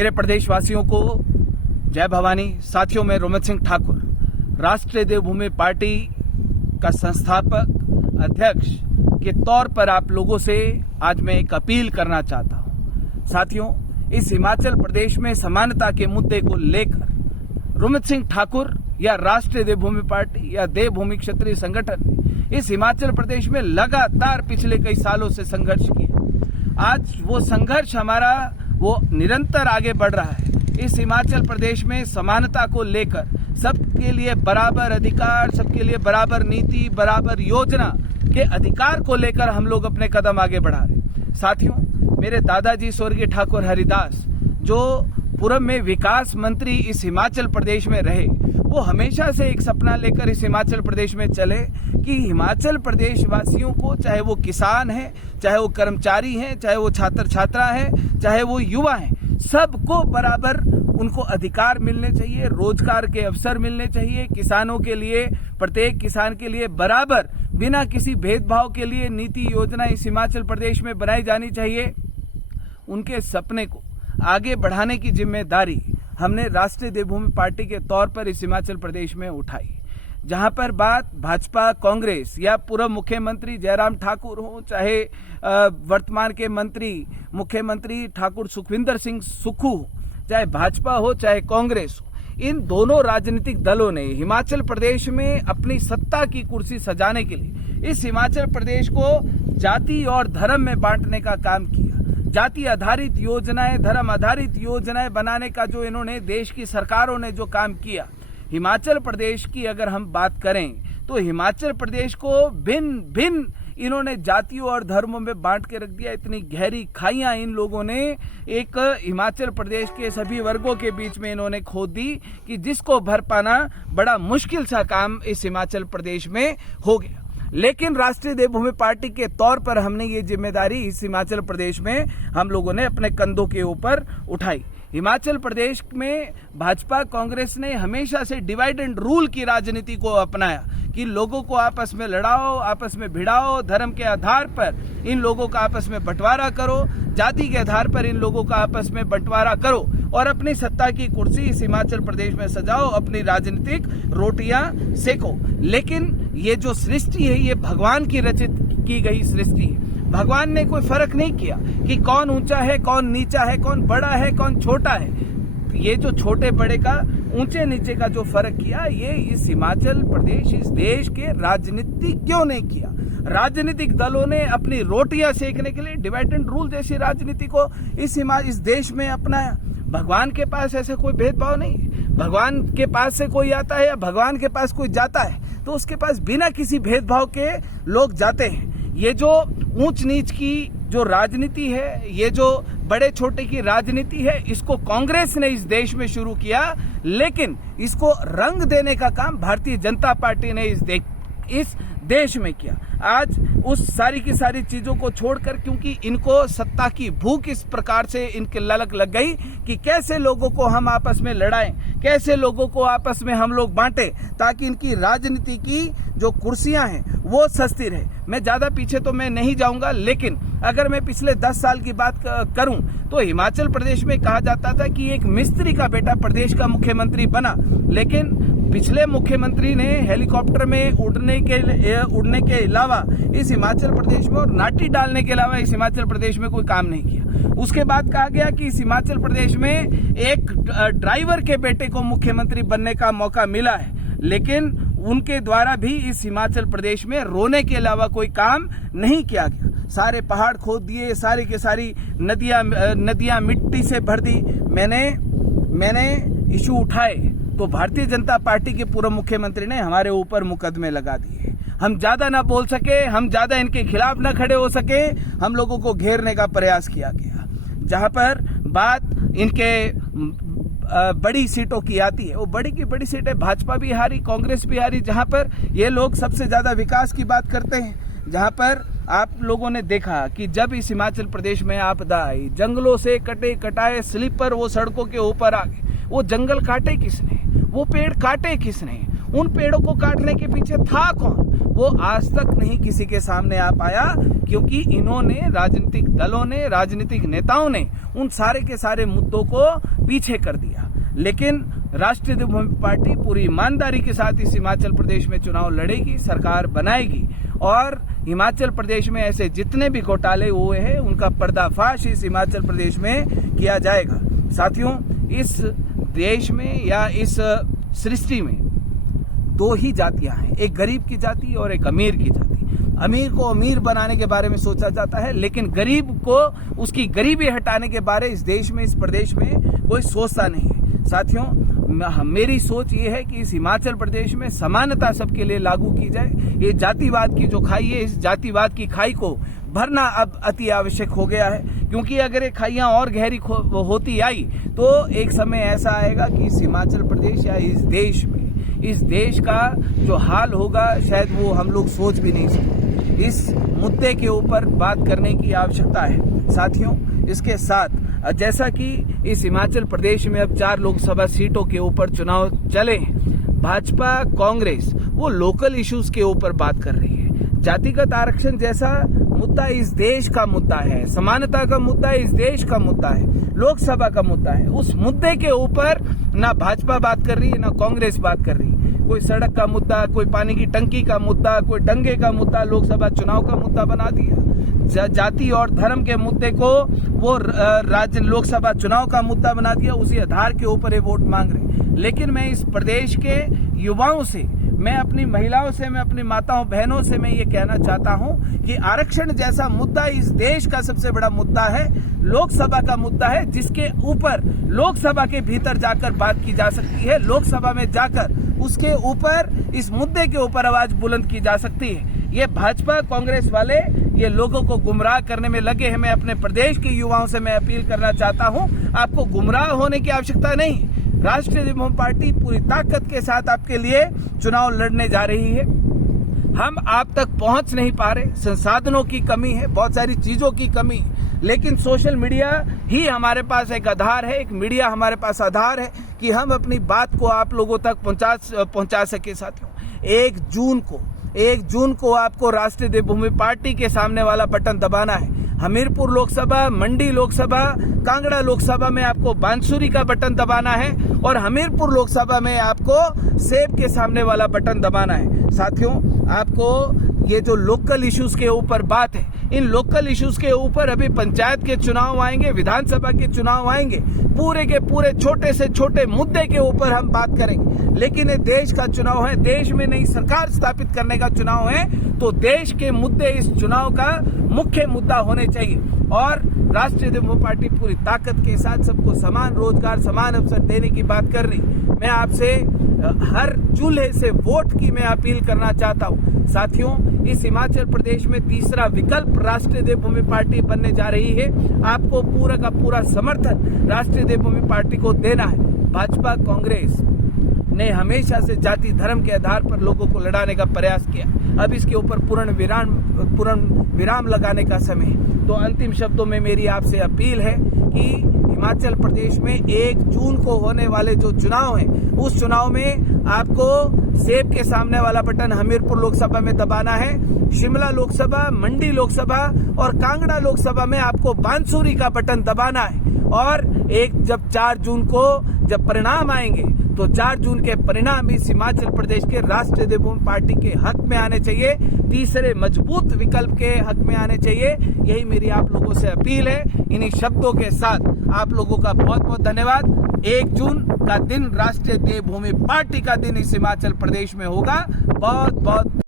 मेरे प्रदेशवासियों को जय भवानी। साथियों, मैं रोमित सिंह ठाकुर, राष्ट्रीय देवभूमि पार्टी का संस्थापक अध्यक्ष के तौर पर आप लोगों से आज मैं एक अपील करना चाहता हूं। साथियों, इस हिमाचल प्रदेश में समानता के मुद्दे को लेकर रोमित सिंह ठाकुर या राष्ट्रीय देवभूमि पार्टी या देवभूमि क्षत्रिय संगठन ने इस हिमाचल प्रदेश में लगातार पिछले कई सालों से संघर्ष किया। आज वो संघर्ष हमारा वो निरंतर आगे बढ़ रहा है। इस हिमाचल प्रदेश में समानता को लेकर सबके लिए बराबर अधिकार, सबके लिए बराबर नीति, बराबर योजना के अधिकार को लेकर हम लोग अपने कदम आगे बढ़ा रहे। साथियों, मेरे दादाजी स्वर्गीय ठाकुर हरिदास जो पूर्व में विकास मंत्री इस हिमाचल प्रदेश में रहे, वो हमेशा से एक सपना लेकर इस हिमाचल प्रदेश में चले कि हिमाचल प्रदेश वासियों को, चाहे वो किसान हैं, चाहे वो कर्मचारी हैं, चाहे वो छात्र छात्रा हैं, चाहे वो युवा हैं, सबको बराबर उनको अधिकार मिलने चाहिए, रोजगार के अवसर मिलने चाहिए। किसानों के लिए, प्रत्येक किसान के लिए बराबर बिना किसी भेदभाव के लिए नीति योजना इस हिमाचल प्रदेश में बनाई जानी चाहिए। उनके सपने को आगे बढ़ाने की जिम्मेदारी हमने राष्ट्रीय देवभूमि पार्टी के तौर पर इस हिमाचल प्रदेश में उठाई। जहां पर बात भाजपा, कांग्रेस या पूर्व मुख्यमंत्री जयराम ठाकुर हो, चाहे वर्तमान के मंत्री मुख्यमंत्री ठाकुर सुखविंदर सिंह सुक्खू, चाहे भाजपा हो चाहे कांग्रेस हो, इन दोनों राजनीतिक दलों ने हिमाचल प्रदेश में अपनी सत्ता की कुर्सी सजाने के लिए इस हिमाचल प्रदेश को जाति और धर्म में बांटने का काम किया। जाति आधारित योजनाएं, धर्म आधारित योजनाएं बनाने का जो इन्होंने देश की सरकारों ने जो काम किया, हिमाचल प्रदेश की अगर हम बात करें तो हिमाचल प्रदेश को भिन्न भिन्न इन्होंने जातियों और धर्मों में बांट के रख दिया। इतनी गहरी खाइयां इन लोगों ने एक हिमाचल प्रदेश के सभी वर्गों के बीच में इन्होंने खोद दी कि जिसको भर पाना बड़ा मुश्किल सा काम इस हिमाचल प्रदेश में हो गया। लेकिन राष्ट्रीय देवभूमि पार्टी के तौर पर हमने ये जिम्मेदारी इस हिमाचल प्रदेश में हम लोगों ने अपने कंधों के ऊपर उठाई। हिमाचल प्रदेश में भाजपा कांग्रेस ने हमेशा से डिवाइड एंड रूल की राजनीति को अपनाया कि लोगों को आपस में लड़ाओ, आपस में भिड़ाओ, धर्म के आधार पर इन लोगों का आपस में बंटवारा करो, जाति के आधार पर इन लोगों का आपस में बंटवारा करो और अपनी सत्ता की कुर्सी इस हिमाचल प्रदेश में सजाओ, अपनी राजनीतिक रोटियां सेको। लेकिन ये जो सृष्टि है, ये भगवान की रचित की गई सृष्टि है। भगवान ने कोई फर्क नहीं किया कि कौन ऊंचा है, कौन नीचा है, कौन बड़ा है, कौन छोटा है। ये जो छोटे बड़े का, ऊंचे नीचे का जो फर्क किया, ये इस हिमाचल प्रदेश, इस देश के राजनीतिज्ञों ने किया। राजनीतिक दलों ने अपनी रोटियां सेकने के लिए डिवाइड एंड रूल जैसी राजनीति को इस देश में अपनाया। भगवान के पास ऐसे कोई भेदभाव नहीं है। भगवान के पास से कोई आता है या भगवान के पास कोई जाता है तो उसके पास बिना किसी भेदभाव के लोग जाते हैं। ये जो ऊंच नीच की जो राजनीति है, ये जो बड़े छोटे की राजनीति है, इसको कांग्रेस ने इस देश में शुरू किया, लेकिन इसको रंग देने का काम भारतीय जनता पार्टी ने इस देश में किया। आज उस सारी की सारी चीजों को छोड़कर, क्योंकि इनको सत्ता की भूख इस प्रकार से इनके ललक लग गई कि कैसे लोगों को हम आपस में लड़ाएं, कैसे लोगों को आपस में हम लोग बांटें, ताकि इनकी राजनीति की जो कुर्सियां हैं वो सस्ती रहे। मैं ज्यादा पीछे तो मैं नहीं जाऊंगा, लेकिन अगर मैं पिछले 10 साल की बात करूं तो हिमाचल प्रदेश में कहा जाता था कि एक मिस्त्री का बेटा प्रदेश का मुख्यमंत्री बना, लेकिन पिछले मुख्यमंत्री ने हेलीकॉप्टर में उड़ने के अलावा इस हिमाचल प्रदेश में और नाटी डालने के अलावा इस हिमाचल प्रदेश में कोई काम नहीं किया। उसके बाद कहा गया कि इस हिमाचल प्रदेश में एक ड्राइवर के बेटे को मुख्यमंत्री बनने का मौका मिला है, लेकिन उनके द्वारा भी इस हिमाचल प्रदेश में रोने के अलावा कोई काम नहीं किया गया। सारे पहाड़ खोद दिए, सारी के सारी नदियां मिट्टी से भर दी। मैंने इशू उठाए तो भारतीय जनता पार्टी के पूर्व मुख्यमंत्री ने हमारे ऊपर मुकदमे लगा दिए। हम ज्यादा ना बोल सके, हम ज्यादा इनके खिलाफ ना खड़े हो सके, हम लोगों को घेरने का प्रयास किया गया। जहां पर बात इनके बड़ी सीटों की आती है, वो बड़ी की बड़ी सीटें भाजपा भी हारी, कांग्रेस भी हारी। जहां पर ये लोग सबसे ज्यादा विकास की बात करते हैं, जहां पर आप लोगों ने देखा कि जब इस हिमाचल प्रदेश में आपदा आई, जंगलों से कटे कटाए स्लीपर वो सड़कों के ऊपर आ गए। वो जंगल काटे किसने, वो पेड़ काटे किसने, उन पेड़ों को काटने के पीछे था कौन? वो आज तक नहीं किसी के सामने आ पाया, क्योंकि इन्होंने, राजनीतिक दलों ने, राजनीतिक नेताओं ने उन सारे के सारे मुद्दों को पीछे कर दिया। लेकिन राष्ट्रीय देवभूमि पार्टी पूरी ईमानदारी के साथ इस हिमाचल प्रदेश में चुनाव लड़ेगी, सरकार बनाएगी और हिमाचल प्रदेश में ऐसे जितने भी घोटाले हुए हैं उनका पर्दाफाश इस हिमाचल प्रदेश में किया जाएगा। साथियों, इस देश में या इस सृष्टि में दो ही जातियां हैं, एक गरीब की जाति और एक अमीर की जाति। अमीर को अमीर बनाने के बारे में सोचा जाता है, लेकिन गरीब को उसकी गरीबी हटाने के बारे इस देश में, इस प्रदेश में कोई सोचता नहीं है। साथियों, मेरी सोच ये है कि इस हिमाचल प्रदेश में समानता सबके लिए लागू की जाए। ये जातिवाद की जो खाई है, इस जातिवाद की खाई को भरना अब अति आवश्यक हो गया है, क्योंकि अगर ये खाइयां और गहरी होती आई तो एक समय ऐसा आएगा कि इस हिमाचल प्रदेश या इस देश में, इस देश का जो हाल होगा शायद वो हम लोग सोच भी नहीं सकते। इस मुद्दे के ऊपर बात करने की आवश्यकता है। साथियों, इसके साथ जैसा कि इस हिमाचल प्रदेश में अब 4 लोकसभा सीटों के ऊपर चुनाव चले हैं, भाजपा कांग्रेस वो लोकल इश्यूज के ऊपर बात कर रही है। जातिगत आरक्षण जैसा मुद्दा इस देश का मुद्दा है, समानता का मुद्दा इस देश का मुद्दा है, लोकसभा का मुद्दा है। उस मुद्दे के ऊपर ना भाजपा बात कर रही है, ना कांग्रेस बात कर रही है। कोई सड़क का मुद्दा, कोई पानी की टंकी का मुद्दा, कोई दंगे का मुद्दा लोकसभा चुनाव का मुद्दा बना दिया। जाति और धर्म के मुद्दे को वो राज्य लोकसभा चुनाव का मुद्दा बना दिया, उसी आधार के ऊपर ये वोट मांग रहे। लेकिन मैं इस प्रदेश के युवाओं से, मैं अपनी महिलाओं से, मैं अपनी माताओं बहनों से मैं ये कहना चाहता हूं कि आरक्षण जैसा मुद्दा इस देश का सबसे बड़ा मुद्दा है, लोकसभा का मुद्दा है, जिसके ऊपर लोकसभा के भीतर जाकर बात की जा सकती है, लोकसभा में जाकर उसके ऊपर, इस मुद्दे के ऊपर आवाज बुलंद की जा सकती है। ये भाजपा कांग्रेस वाले ये लोगों को गुमराह करने में लगे हैं। मैं अपने प्रदेश के युवाओं से मैं अपील करना चाहता हूं, आपको गुमराह होने की आवश्यकता नहीं। राष्ट्रीय देवभूमि पार्टी पूरी ताकत के साथ आपके लिए चुनाव लड़ने जा रही है। हम आप तक पहुंच नहीं पा रहे, संसाधनों की कमी है, बहुत सारी चीजों की कमी, लेकिन सोशल मीडिया ही हमारे पास एक आधार है, एक मीडिया हमारे पास आधार है कि हम अपनी बात को आप लोगों तक पहुंचा सके। साथियों, 1 जून को आपको राष्ट्रीय देवभूमि पार्टी के सामने वाला बटन दबाना है। हमीरपुर लोकसभा, मंडी लोकसभा, कांगड़ा लोकसभा में आपको बांसुरी का बटन दबाना है और हमीरपुर लोकसभा में आपको सेब के सामने वाला बटन दबाना है। साथियों, आपको ये जो लोकल इश्यूज के ऊपर बात है, इन लोकल इश्यूज के ऊपर अभी पंचायत के चुनाव आएंगे, विधानसभा के चुनाव आएंगे, पूरे के पूरे छोटे से छोटे मुद्दे के ऊपर हम बात करेंगे। लेकिन ये देश का चुनाव है, देश में नई सरकार स्थापित करने का चुनाव है, तो देश के मुद्दे इस चुनाव का मुख्य मुद्दा होने चाहिए। और राष्ट्रीय देवभूमि पार्टी पूरी ताकत के साथ सबको समान रोजगार, समान अवसर देने की बात कर रही। मैं आपसे हर चूल्हे से वोट की मैं अपील करना चाहता हूं। साथियों, इस हिमाचल प्रदेश में तीसरा विकल्प राष्ट्रीय देवभूमि पार्टी बनने जा रही है। आपको पूरा का पूरा समर्थन राष्ट्रीय देवभूमि पार्टी को देना है। भाजपा कांग्रेस ने हमेशा से जाति धर्म के आधार पर लोगों को लड़ाने का प्रयास किया। अब इसके ऊपर पूर्ण विराम लगाने का समय है। तो अंतिम शब्दों में मेरी आपसे अपील है कि हिमाचल प्रदेश में 1 जून को होने वाले जो चुनाव हैं, उस चुनाव में आपको सेब के सामने वाला बटन हमीरपुर लोकसभा में दबाना है। शिमला लोकसभा, मंडी लोकसभा और कांगड़ा लोकसभा में आपको बांसुरी का बटन दबाना है। और जब 4 जून को जब परिणाम आएंगे, तो 4 जून के परिणाम इस हिमाचल प्रदेश के राष्ट्रीय देवभूमि पार्टी के हक में आने चाहिए, तीसरे मजबूत विकल्प के हक में आने चाहिए। यही मेरी आप लोगों से अपील है। इन्हीं शब्दों के साथ आप लोगों का बहुत बहुत धन्यवाद। 1 जून का दिन राष्ट्रीय देवभूमि पार्टी का दिन इस हिमाचल प्रदेश में होगा। बहुत बहुत